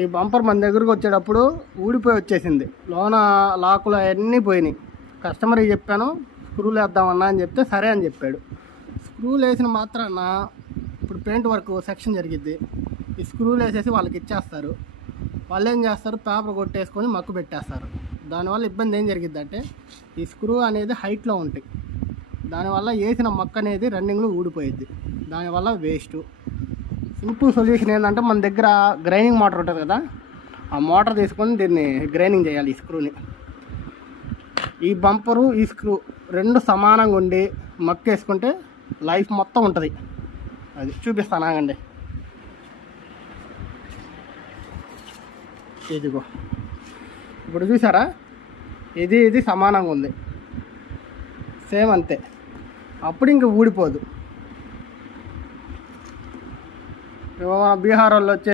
ఈ బంపర్ మన దగ్గరకు వచ్చేటప్పుడు ఊడిపోయి వచ్చేసింది. లోన లాకులు అవన్నీ పోయినాయి. కస్టమర్కి చెప్పాను స్క్రూలు వేద్దామన్నా అని చెప్తే సరే అని చెప్పాడు. స్క్రూలు వేసిన మాత్రాన ఇప్పుడు పెయింట్ వర్క్ సెక్షన్ జరిగిద్ది. ఈ స్క్రూలు వేసేసి వాళ్ళకి ఇచ్చేస్తారు. వాళ్ళు ఏం చేస్తారు, పేపర్ కొట్టేసుకొని మక్కు పెట్టేస్తారు. దానివల్ల ఇబ్బంది ఏం జరిగిద్ది అంటే ఈ స్క్రూ అనేది హైట్లో ఉంటాయి. దానివల్ల వేసిన మక్క అనేది రన్నింగ్లో ఊడిపోయిద్ది. దానివల్ల వేస్ట్. సింపుల్ సొల్యూషన్ ఏంటంటే మన దగ్గర గ్రైండింగ్ మోటార్ ఉంటుంది కదా, ఆ మోటార్ తీసుకొని దీన్ని గ్రైండింగ్ చేయాలి. ఈ స్క్రూని, ఈ బంపరు ఈ స్క్రూ రెండు సమానంగా ఉండి మక్క వేసుకుంటే లైఫ్ మొత్తం ఉంటుంది. అది చూపిస్తాను ఆగండి. ఇదిగో ఇప్పుడు చూసారా, ఇది సమానంగా ఉంది, సేమ్ అంతే. అప్పుడు ఇంక ఊడిపోదు. మన బీహార్ వాళ్ళు వచ్చే